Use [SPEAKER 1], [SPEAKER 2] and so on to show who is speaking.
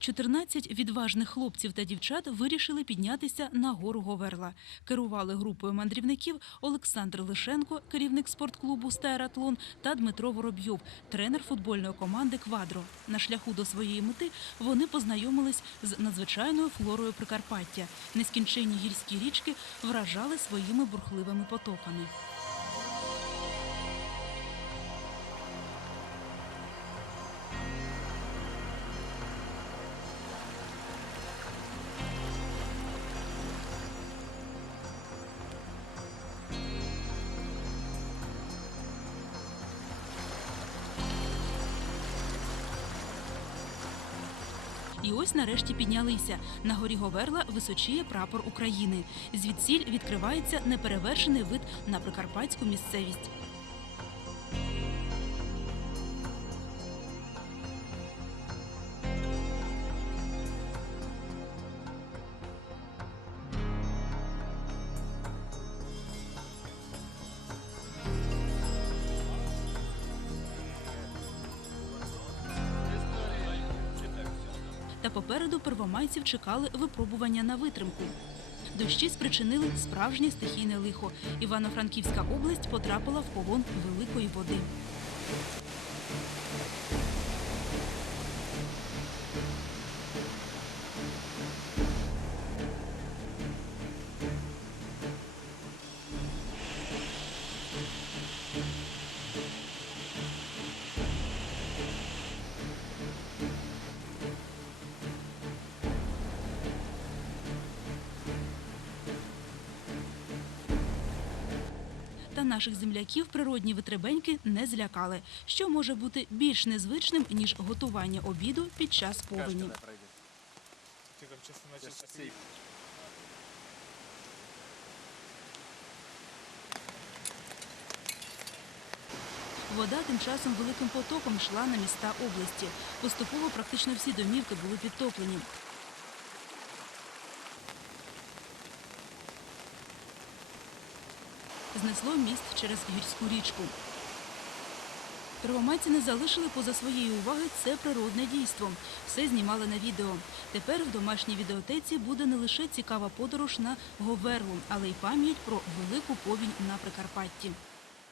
[SPEAKER 1] 14 відважних хлопців та дівчат вирішили піднятися на гору Говерла. Керували групою мандрівників Олександр Лишенко, керівник спортклубу «Стаєратлон» та Дмитро Воробйов, тренер футбольної команди «Квадро». На шляху до своєї мети вони познайомились з надзвичайною флорою Прикарпаття. Нескінченні гірські річки вражали своїми бурхливими потоками. І ось нарешті піднялися. На горі Говерла височіє прапор України. Звідсіль відкривається неперевершений вид на прикарпатську місцевість. Та попереду первомайців чекали випробування на витримку. Дощі спричинили справжнє стихійне лихо. Івано-Франківська область потрапила в полон великої води. Та наших земляків природні витребеньки не злякали. Що може бути більш незвичним ніж готування обіду під час повені?
[SPEAKER 2] Ти там чесно наче
[SPEAKER 1] Вода тим часом великим потоком йшла на міста області. Поступово практично всі домівки були підтоплені. Знесло міст через гірську річку. Первомайці не залишили поза своєї уваги це природне дійство. Все знімали на відео. Тепер в домашній відеотеці буде не лише цікава подорож на Говерлу, але й пам'ять про велику повінь на Прикарпатті.